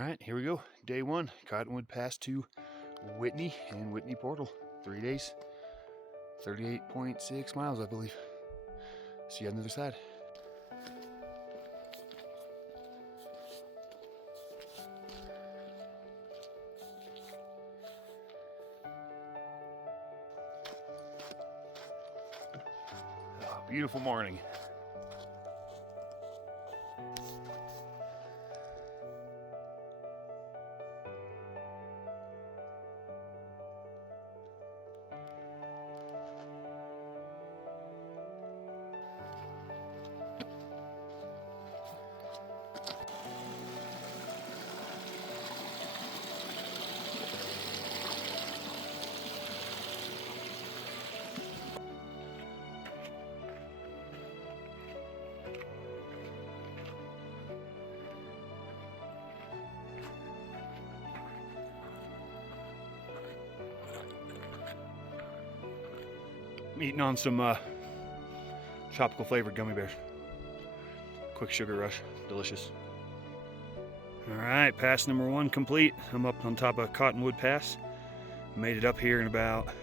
right, here we go. Day one, Cottonwood Pass to Whitney and Whitney Portal. 3 days, 38.6 miles, I believe. See you on the other side. Oh, beautiful morning. I'm eating on some tropical flavored gummy bears. Quick sugar rush, delicious. All right, pass number one complete. I'm up on top of Cottonwood Pass. Made it up here in about an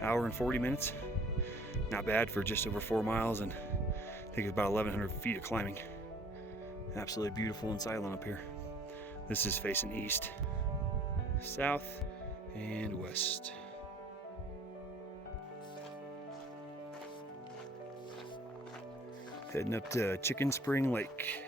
hour and 40 minutes. Not bad for just over 4 miles, and I think it's about 1,100 feet of climbing. Absolutely beautiful and silent up here. This is facing east, south, and west. Heading up to Chicken Spring Lake.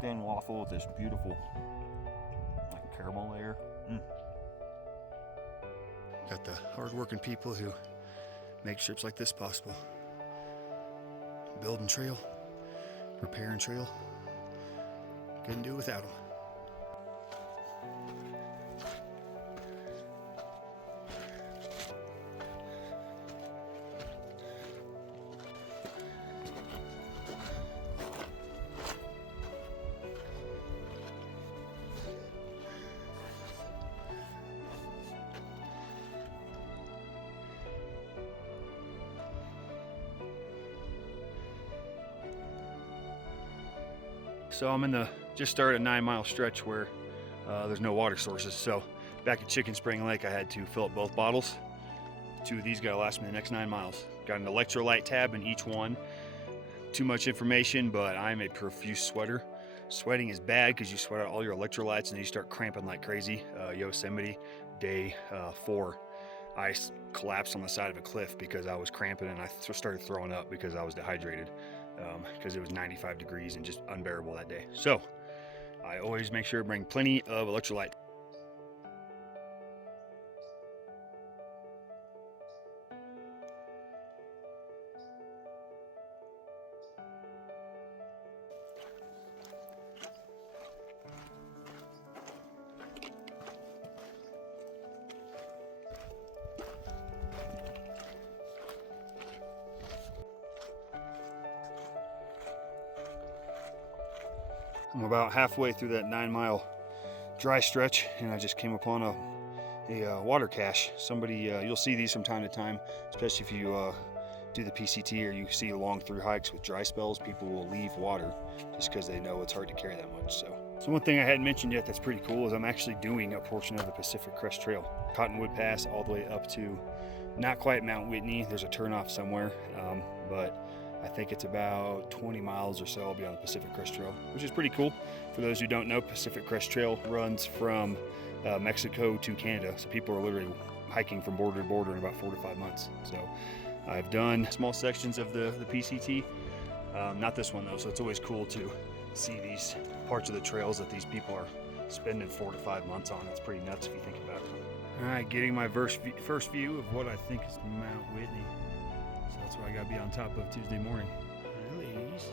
Thin waffle with this beautiful like caramel layer. Got the hard-working people who make trips like this possible. Building trail, repairing trail. Couldn't do it without them. So I'm in the just started a 9-mile stretch where there's no water sources. So back at Chicken Spring Lake, I had to fill up both bottles. 2 of these gotta last me the next 9 miles. Got an electrolyte tab in each one. Too much information, but I'm a profuse sweater. Sweating is bad because you sweat out all your electrolytes and then you start cramping like crazy. Yosemite, day 4. I collapsed on the side of a cliff because I was cramping, and I started throwing up because I was dehydrated. Because it was 95 degrees and just unbearable that day. So I always make sure to bring plenty of electrolyte. I'm about halfway through that 9-mile dry stretch, and I just came upon a water cache. Somebody, you'll see these from time to time, especially if you do the PCT or you see long through hikes with dry spells. People will leave water just because they know it's hard to carry that much. So one thing I hadn't mentioned yet that's pretty cool is I'm actually doing a portion of the Pacific Crest Trail, Cottonwood Pass, all the way up to not quite Mount Whitney. There's a turnoff somewhere, but I think it's about 20 miles or so. I'll be on the Pacific Crest Trail, which is pretty cool. For those who don't know, Pacific Crest Trail runs from Mexico to Canada. So people are literally hiking from border to border in about 4 to 5 months. So I've done small sections of the PCT, not this one though. So it's always cool to see these parts of the trails that these people are spending 4 to 5 months on. It's pretty nuts if you think about it. All right, getting my first view of what I think is Mount Whitney. So that's where I gotta be on top of Tuesday morning. Ladies.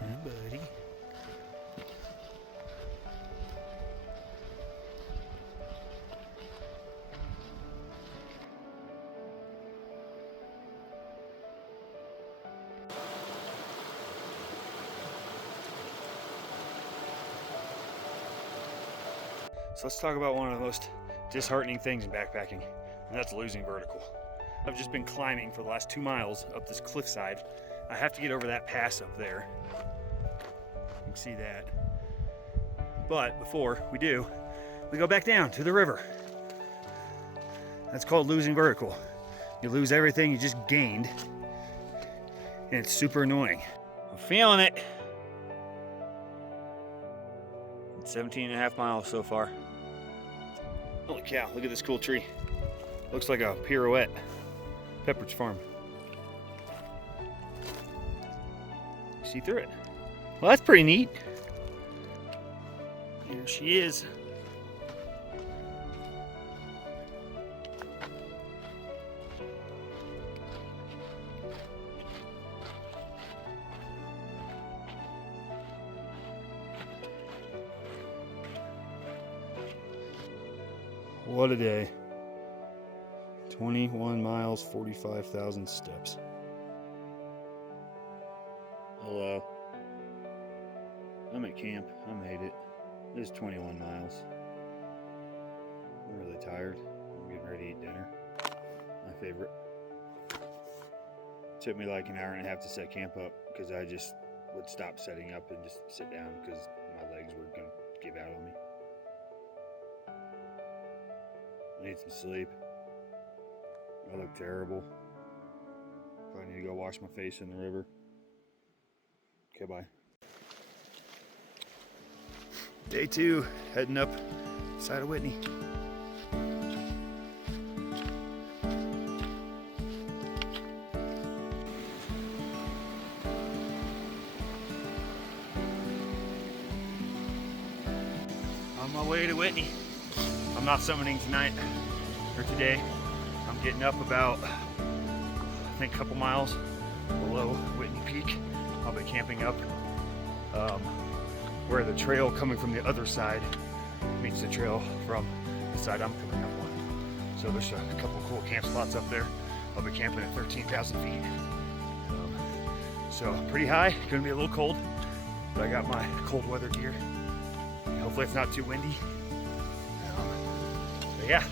Hey, buddy. So let's talk about one of the most disheartening things in backpacking, and that's losing vertical. I've just been climbing for the last 2 miles up this cliffside. I have to get over that pass up there. You can see that. But before we do, we go back down to the river. That's called losing vertical. You lose everything you just gained, and it's super annoying. I'm feeling it. It's 17.5 miles so far. Holy cow, look at this cool tree. Looks like a pirouette. Pepperidge Farm. See through it. Well, that's pretty neat. Here she is. What a day. 21 miles, 45,000 steps. Hello. I'm at camp. I made it. It's 21 miles. I'm really tired. I'm getting ready to eat dinner. My favorite. It took me like an hour and a half to set camp up because I just would stop setting up and just sit down because my legs were going to give out on me. I need some sleep. I look terrible. Probably need to go wash my face in the river. Okay, bye. Day 2, heading up side of Whitney. On my way to Whitney. I'm not summiting tonight or today. I'm getting up about, I think, a couple miles below Whitney Peak. I'll be camping up where the trail coming from the other side meets the trail from the side I'm coming up on. So there's a couple cool camp spots up there. I'll be camping at 13,000 feet. So pretty high, gonna be a little cold, but I got my cold weather gear. Hopefully it's not too windy. But yeah,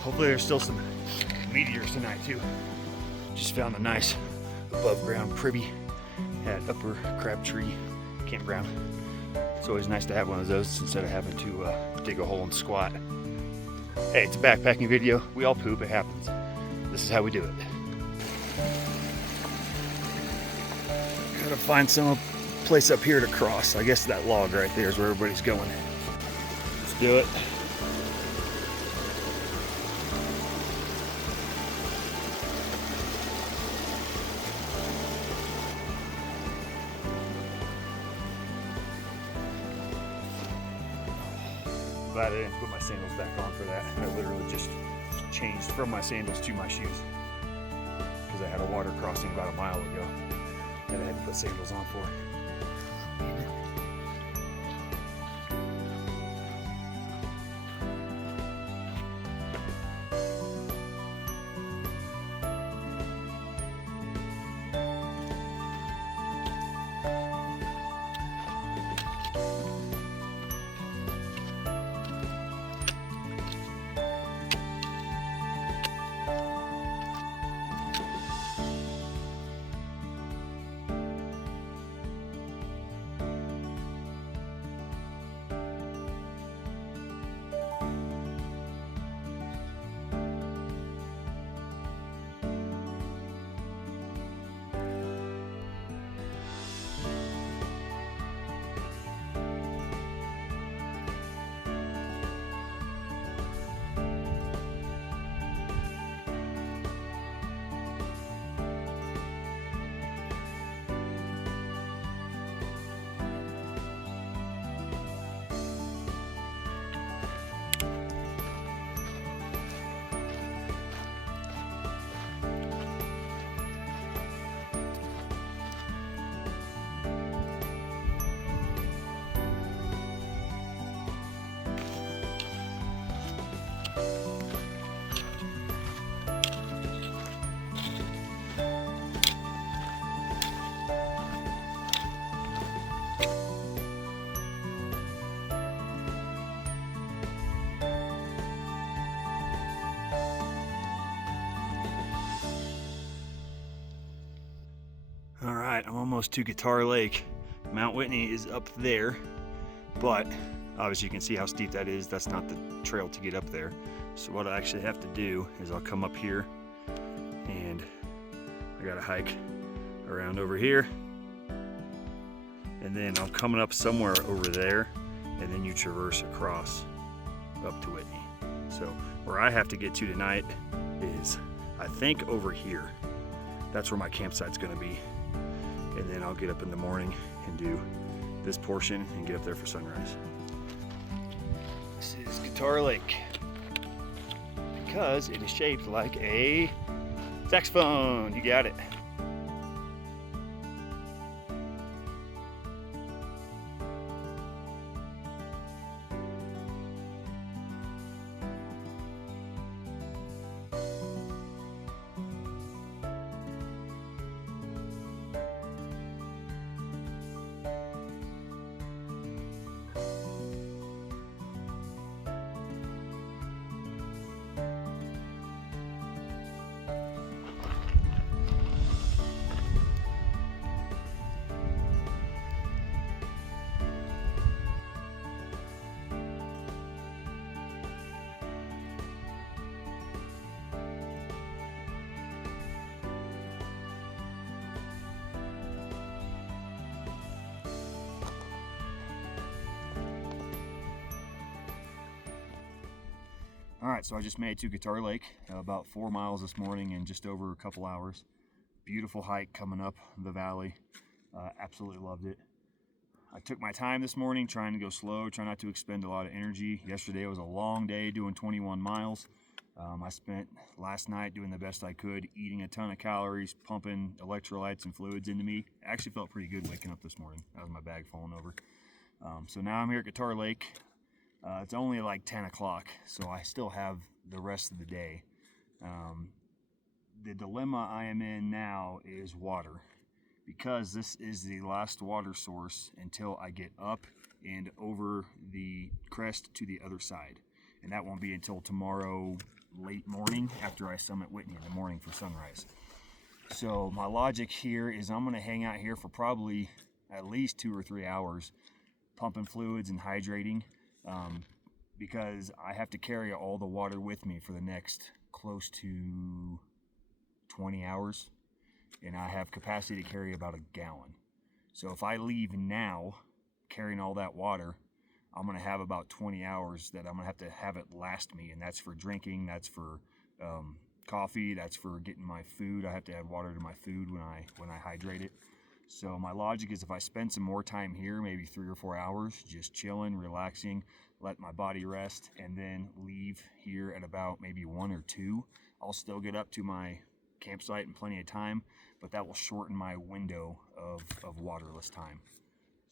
hopefully there's still some meteors tonight too. Just found a nice above ground privy at Upper Crabtree Campground. It's always nice to have one of those instead of having to dig a hole and squat. Hey, it's a backpacking video. We all poop, it happens. This is how we do it. Gotta find some place up here to cross. I guess that log right there is where everybody's going. Let's do it. Glad I didn't put my sandals back on for that. I literally just changed from my sandals to my shoes because I had a water crossing about a mile ago that I had to put sandals on for. almost to Guitar Lake. Mount Whitney is up there, but obviously you can see how steep that is. That's not the trail to get up there. So what I actually have to do is I'll come up here, and I gotta hike around over here, and then I'm coming up somewhere over there, and then you traverse across up to Whitney. So where I have to get to tonight is, I think, over here. That's where my campsite's gonna be. And then I'll get up in the morning and do this portion and get up there for sunrise. This is Guitar Lake, because it is shaped like a saxophone. You got it. All right, so I just made it to Guitar Lake, about 4 miles this morning in just over a couple hours. Beautiful hike coming up the valley. Absolutely loved it. I took my time this morning, trying to go slow, try not to expend a lot of energy. Yesterday was a long day doing 21 miles. I spent last night doing the best I could, eating a ton of calories, pumping electrolytes and fluids into me. I actually felt pretty good waking up this morning. That was my bag falling over. So now I'm here at Guitar Lake. It's only like 10 o'clock, so I still have the rest of the day. The dilemma I am in now is water, because this is the last water source until I get up and over the crest to the other side. And that won't be until tomorrow late morning, after I summit Whitney in the morning for sunrise. So my logic here is I'm going to hang out here for probably at least 2 or 3 hours, pumping fluids and hydrating. Because I have to carry all the water with me for the next close to 20 hours, and I have capacity to carry about a gallon. So if I leave now carrying all that water, I'm going to have about 20 hours that I'm going to have it last me, and that's for drinking, that's for coffee, that's for getting my food. I have to add water to my food when I hydrate it. So my logic is, if I spend some more time here, maybe 3 or 4 hours, just chilling, relaxing, let my body rest, and then leave here at about maybe 1 or 2, I'll still get up to my campsite in plenty of time, but that will shorten my window of waterless time.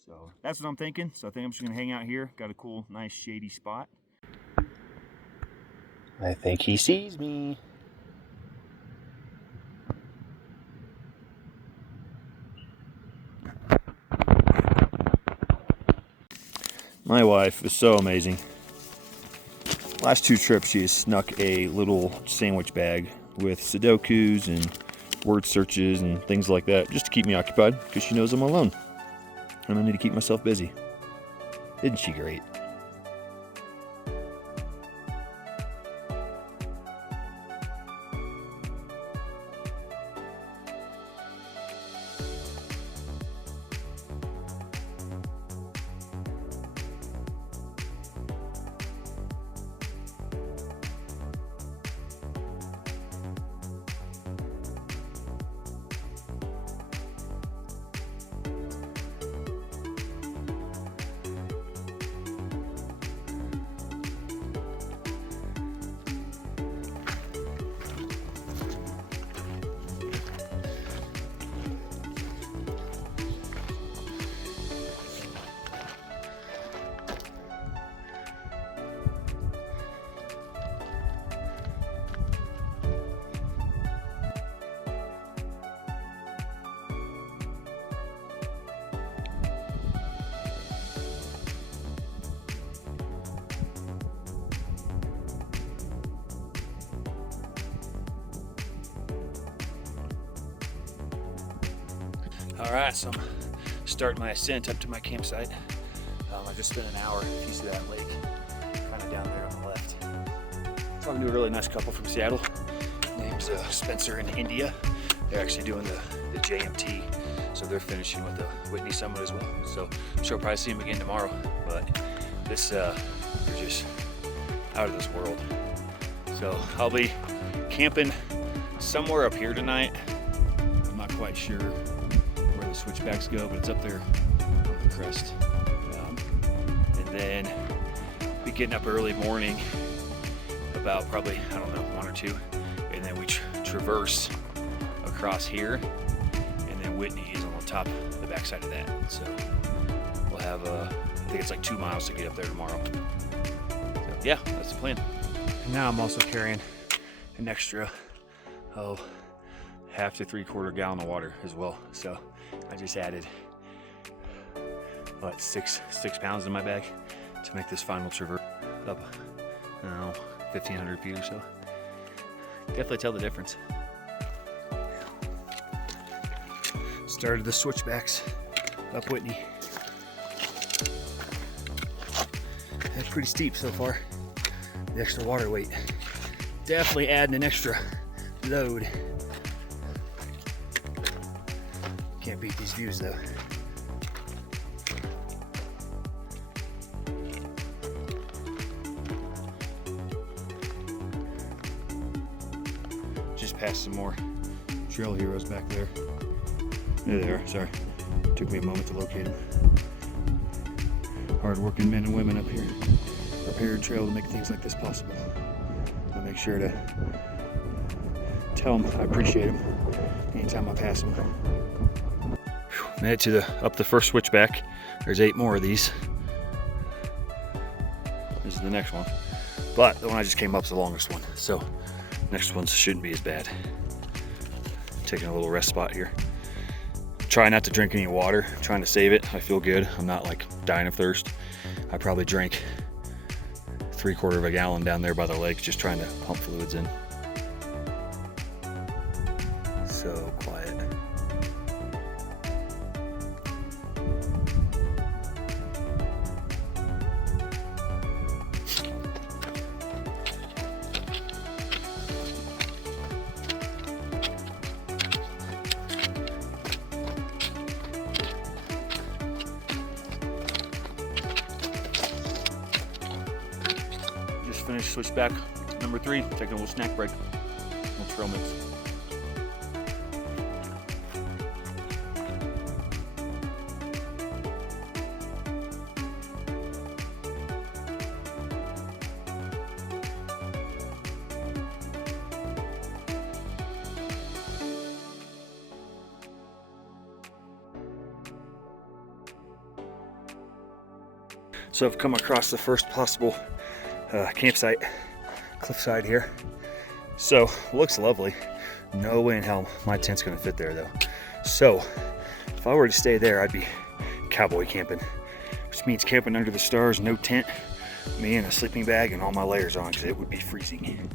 So that's what I'm thinking. So I think I'm just gonna hang out here. Got a cool, nice, shady spot. I think he sees me. My wife is so amazing. Last 2 trips, she has snuck a little sandwich bag with Sudokus and word searches and things like that, just to keep me occupied, because she knows I'm alone and I need to keep myself busy. Isn't she great? All right, so I'm starting my ascent up to my campsite. I just spent an hour. If you see that lake, kind of down there on the left. Talking to a really nice couple from Seattle. Name's Spencer and India. They're actually doing the JMT, so they're finishing with the Whitney Summit as well. So I'm sure I'll probably see them again tomorrow. But this, they're just out of this world. So I'll be camping somewhere up here tonight. I'm not quite sure where the switchbacks go, but it's up there on the crest. And then be getting up early morning, about probably, I don't know, 1 or 2, and then we traverse across here, and then Whitney is on the top, the backside of that. So we'll have, I think it's like 2 miles to get up there tomorrow. So yeah, that's the plan. And now I'm also carrying an extra, half to 3/4 gallon of water as well. So I just added, what, six pounds in my bag to make this final traverse up, I don't know, 1,500 feet or so. Definitely tell the difference. Started the switchbacks up Whitney. That's pretty steep so far. The extra water weight. Definitely adding an extra load. Can't beat these views though. Just passed some more trail heroes back there. There they are, sorry. Took me a moment to locate them. Hard-working men and women up here. Prepared trail to make things like this possible. I'll make sure to tell them I appreciate them anytime I pass them. Made it to up the first switchback. There's 8 more of these. This is the next one. But the one I just came up is the longest one. So next ones shouldn't be as bad. Taking a little rest spot here. Try not to drink any water. I'm trying to save it. I feel good. I'm not like dying of thirst. I probably drank 3/4 gallon down there by the lake, just trying to pump fluids in. So quiet. Finished switchback number 3, taking a little snack break, a little trail mix. So I've come across the first possible campsite, cliffside here. So looks lovely. No way in hell my tent's gonna fit there though. So if I were to stay there, I'd be cowboy camping, which means camping under the stars, no tent, me in a sleeping bag and all my layers on, because it would be freezing.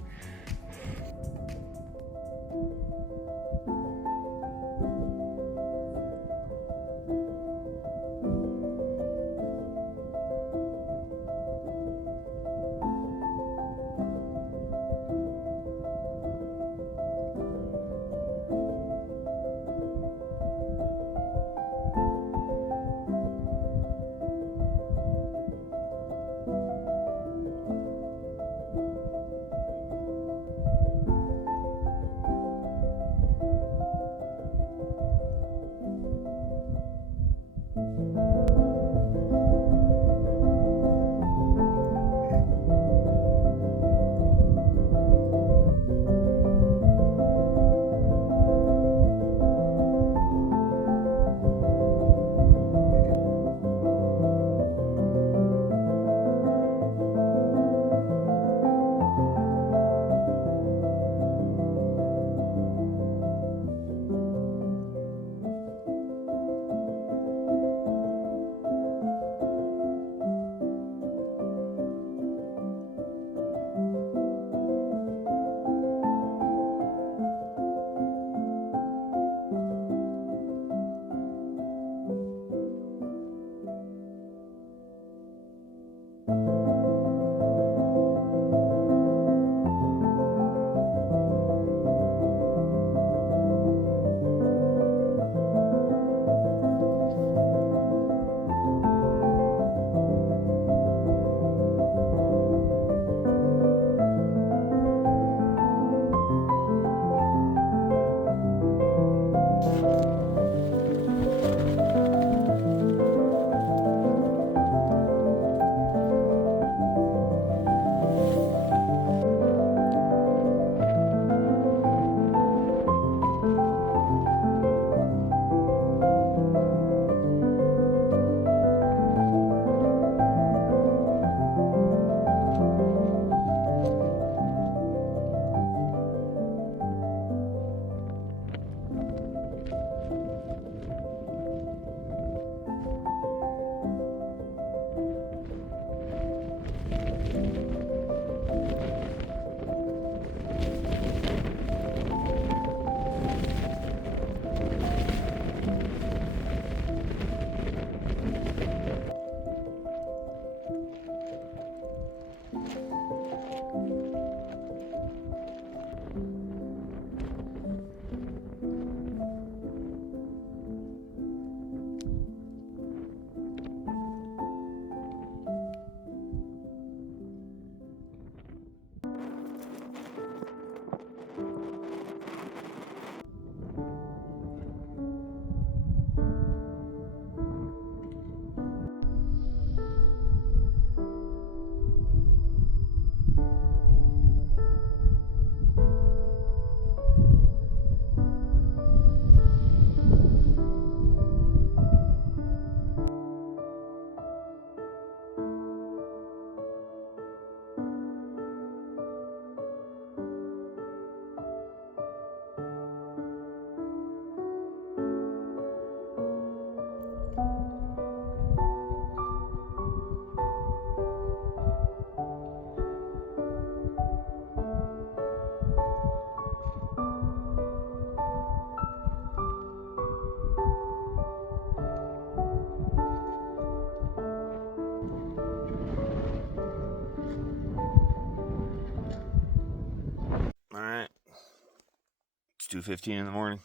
2:15 in the morning.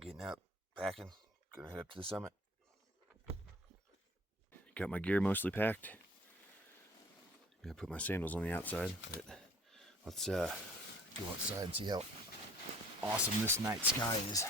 Getting up, packing, gonna head up to the summit. Got my gear mostly packed. Gonna put my sandals on the outside, but let's go outside and see how awesome this night sky is.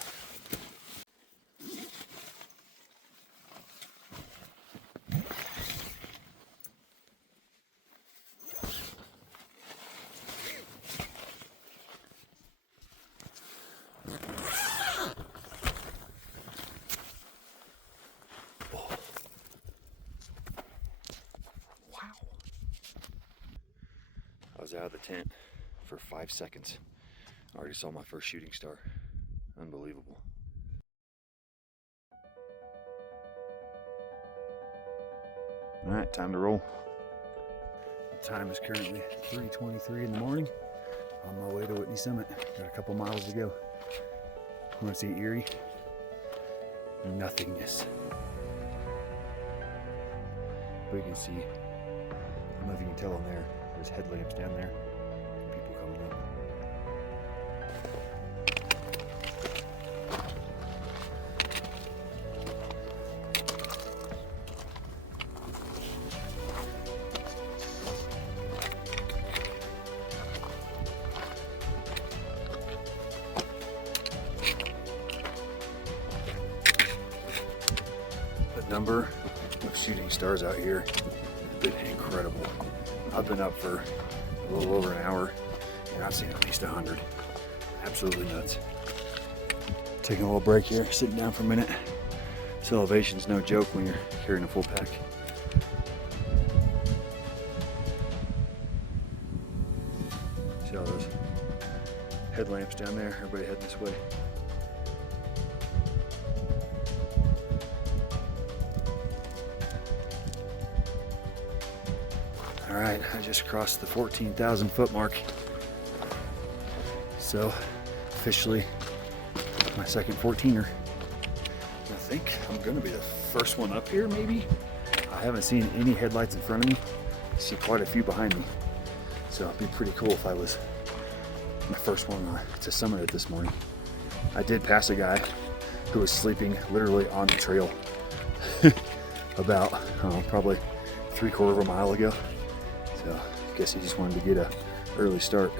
I was out of the tent for 5 seconds. I already saw my first shooting star. Unbelievable. All right, time to roll. The time is currently 3:23 in the morning. On my way to Whitney Summit. Got a couple miles to go. I want to see Erie. Nothingness. But you can see, I don't know if you can tell them there. There's headlamps down there. People coming up. The number of shooting stars out here has been incredible. I've been up for a little over an hour and I've seen at least 100. Absolutely nuts. Taking a little break here, sitting down for a minute. This elevation's no joke when you're carrying a full pack. See all those headlamps down there? Everybody heading this way. All right, I just crossed the 14,000 foot mark. So, officially, my second 14er. I think I'm gonna be the first one up here, maybe? I haven't seen any headlights in front of me. I see quite a few behind me. So it'd be pretty cool if I was the first one to summit it this morning. I did pass a guy who was sleeping literally on the trail about, probably 3/4 of a mile ago. So I guess he just wanted to get an early start.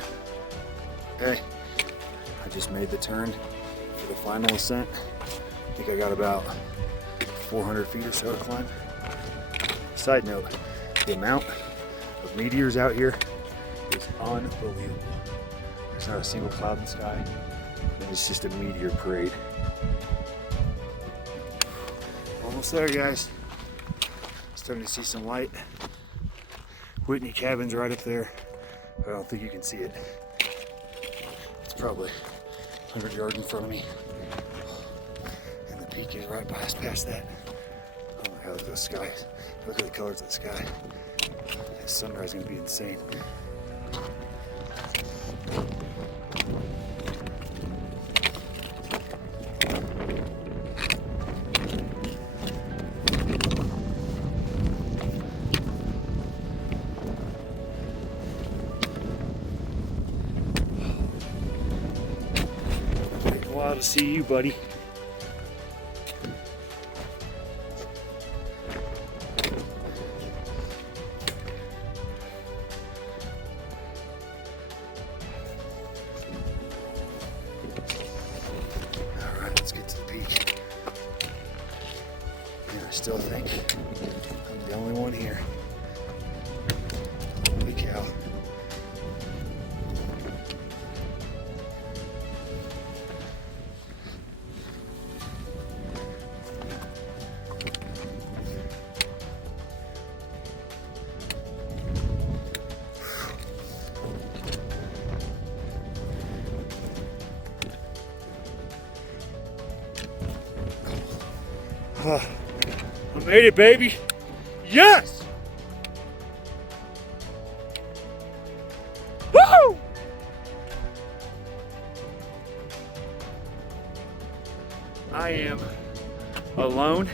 Okay, I just made the turn for the final ascent. I think I got about 400 feet or so to climb. Side note, the amount of meteors out here is unbelievable. There's not a single cloud in the sky. It's just a meteor parade. Almost there, guys. Starting to see some light. Whitney cabin's right up there, but I don't think you can see it. It's probably 100 yards in front of me. And the peak is right past that. Oh my God, look at the sky. Look at the colors of the sky. The sunrise is gonna be insane. To see you, buddy. All right, let's get to the peak. And I still think I'm the only one here. Holy cow. I made it, baby. Yes! Woo! I am alone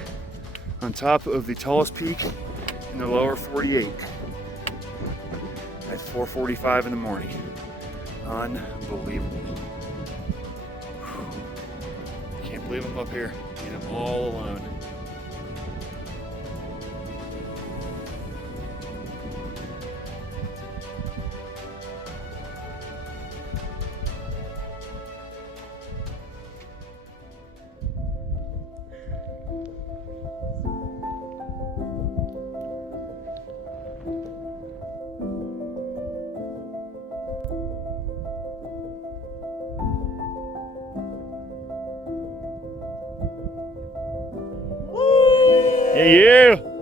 on top of the tallest peak in the lower 48 at 4:45 in the morning. Unbelievable. leave them up here, and I'm all alone. Hey, you!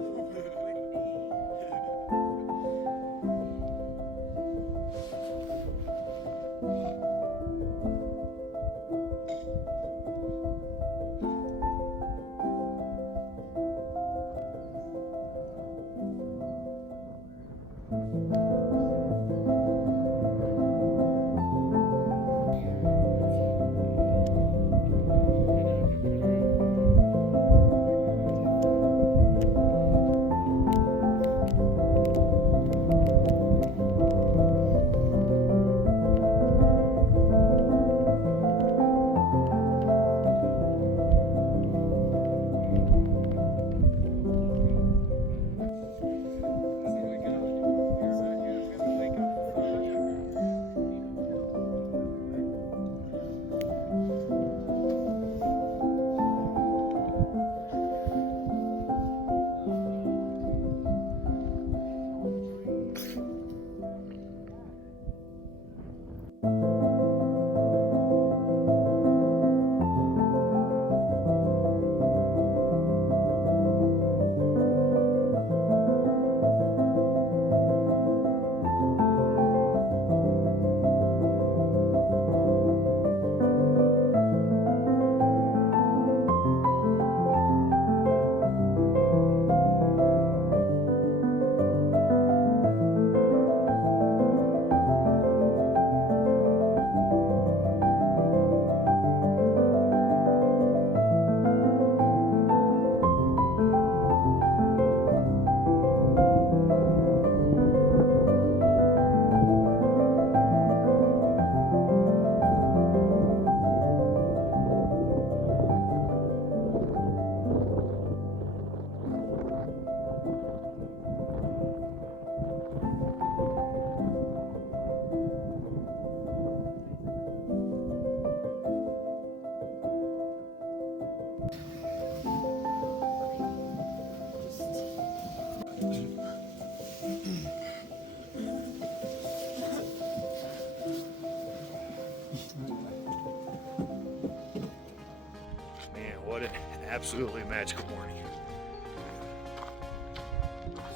What an absolutely magical morning.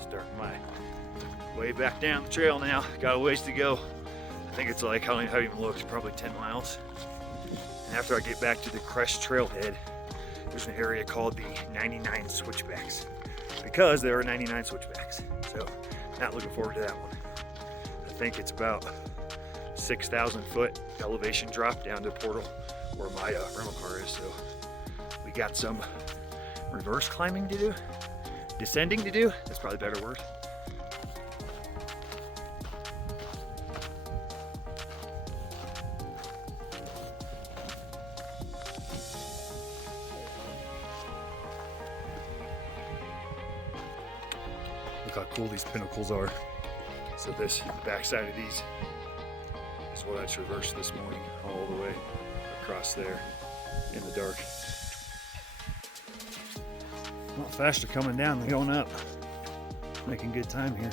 Starting my way back down the trail now. Got a ways to go. I think it's like, I haven't even looked, probably 10 miles. And after I get back to the Crest Trailhead, there's an area called the 99 Switchbacks, because there are 99 switchbacks. So not looking forward to that one. I think it's about 6,000 foot elevation drop down to Portal where my rental car is. So we got some reverse climbing to do, descending to do. That's probably a better word. Look how cool these pinnacles are. So this, the backside of these is what I traversed this morning, all the way across there in the dark. A lot faster coming down than going up. Making good time here.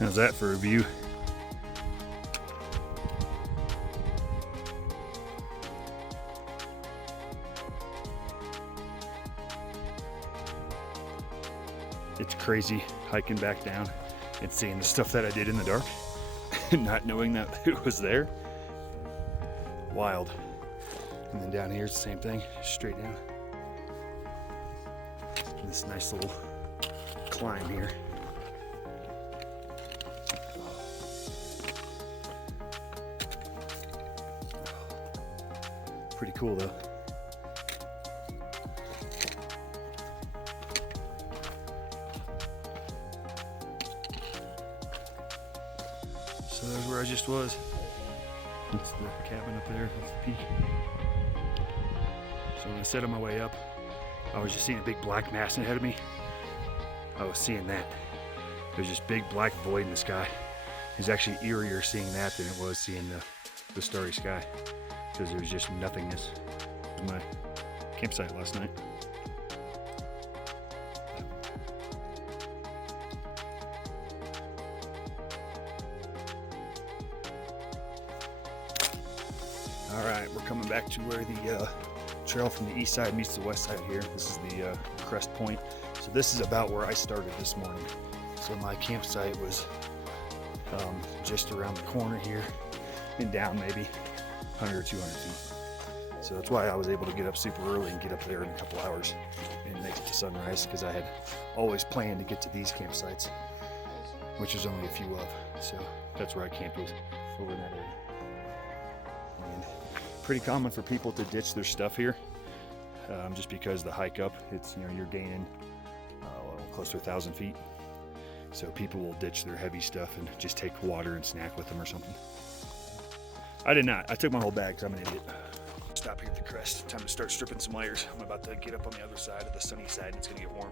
How's that for a view? It's crazy hiking back down and seeing the stuff that I did in the dark and not knowing that it was there. Wild. And then down here it's the same thing, straight down. And this nice little climb here. Pretty cool though. So there's where I just was. That's the cabin up there, that's the peak. So when I set on my way up, I was just seeing a big black mass ahead of me. I was seeing that. There's this big black void in the sky. It's actually eerier seeing that than it was seeing the starry sky, because there was just nothingness. It was my campsite last night. All right, we're coming back to where the trail from the east side meets the west side here. This is the crest point. So this is about where I started this morning. So my campsite was just around the corner here and down maybe 100 or 200 feet. So that's why I was able to get up super early and get up there in a couple hours and make it to sunrise, because I had always planned to get to these campsites, which was only a few of. So that's where I camped, was over in that area. And pretty common for people to ditch their stuff here, just because the hike up, it's, you know, you're gaining close to 1,000 feet. So people will ditch their heavy stuff and just take water and snack with them or something. I did not. I took my whole bag because I'm an idiot. Stop here at the crest. Time to start stripping some layers. I'm about to get up on the other side of the sunny side and it's gonna get warm.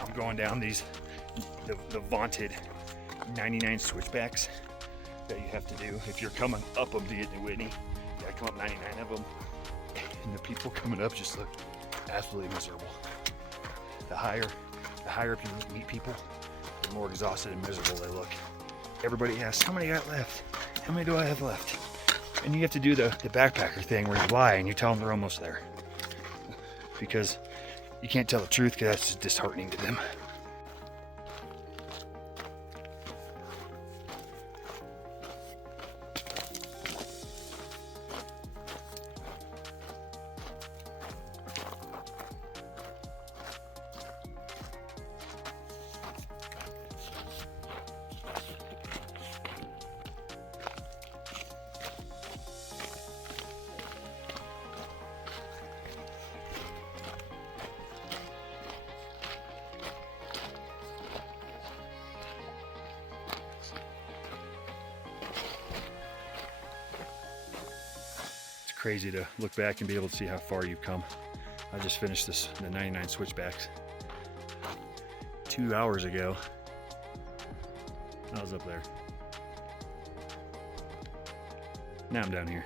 I'm going down these, the vaunted 99 switchbacks that you have to do if you're coming up them to get to Whitney. You gotta come up 99 of them. And the people coming up just look absolutely miserable. The higher up you meet people, the more exhausted and miserable they look. Everybody asks, how many I got left? How many do I have left? And you have to do the backpacker thing where you lie and you tell them they're almost there. Because you can't tell the truth, because that's just disheartening to them. Crazy to look back and be able to see how far you've come. I just finished the 99 switchbacks 2 hours ago. I was up there. Now I'm down here.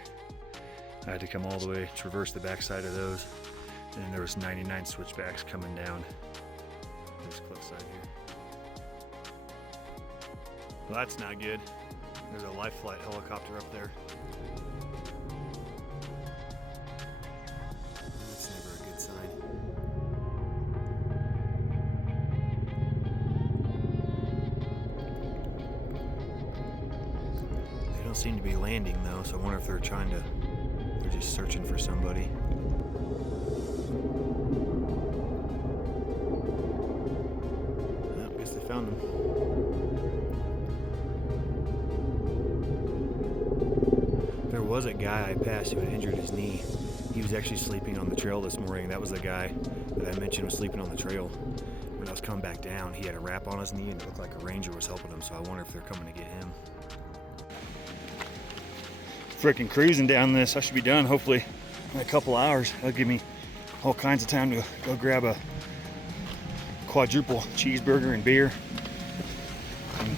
I had to come all the way, traverse the backside of those, and then there was 99 switchbacks coming down this cliffside here. Well, that's not good. There's a life flight helicopter up there. Seem to be landing though, so I wonder if they're just searching for somebody. Well, I guess they found them. There was a guy I passed who had injured his knee. He was actually sleeping on the trail this morning. That was the guy that I mentioned was sleeping on the trail. When I was coming back down, he had a wrap on his knee and it looked like a ranger was helping him, so I wonder if they're coming to get him. Freaking cruising down this. I should be done hopefully in a couple hours. That'll give me all kinds of time to go grab a quadruple cheeseburger and beer and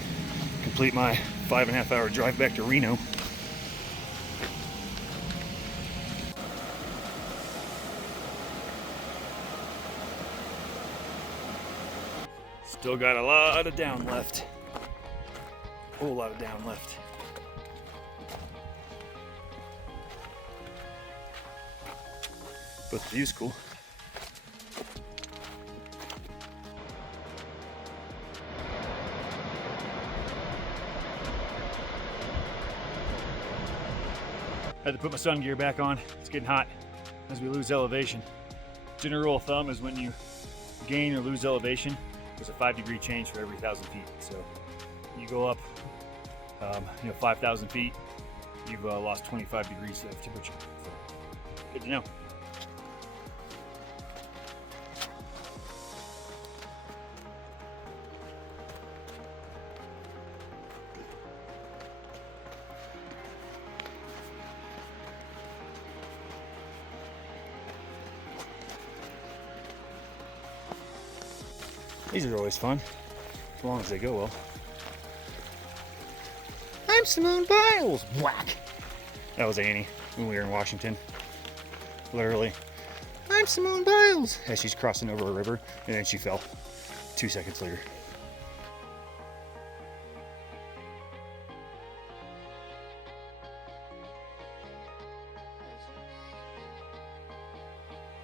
complete my 5.5 hour drive back to Reno. Still got a lot of down left. A whole lot of down left. But the view's cool. Had to put my sun gear back on. It's getting hot as we lose elevation. General rule of thumb is when you gain or lose elevation, there's a 5-degree change for every 1,000 feet. So you go up, 5,000 feet, you've lost 25 degrees of temperature. So good to know. These are always fun, as long as they go well. I'm Simone Biles! Whack! That was Annie when we were in Washington. Literally, I'm Simone Biles! As she's crossing over a river, and then she fell 2 seconds later.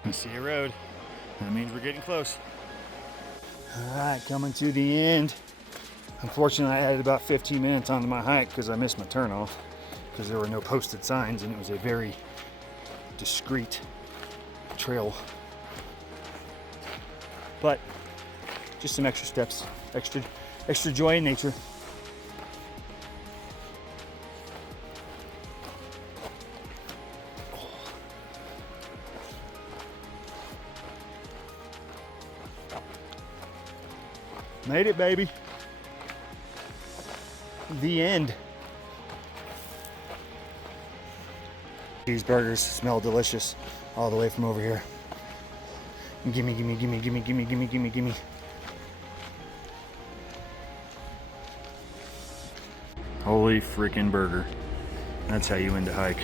I see a road. That means we're getting close. Alright, coming to the end. Unfortunately, I added about 15 minutes onto my hike because I missed my turnoff because there were no posted signs and it was a very discreet trail. But just some extra steps, extra joy in nature. Made it, baby. The end. Cheeseburgers smell delicious all the way from over here. Gimme, gimme, gimme, gimme, gimme, gimme, gimme, gimme. Holy freaking burger. That's how you end a hike.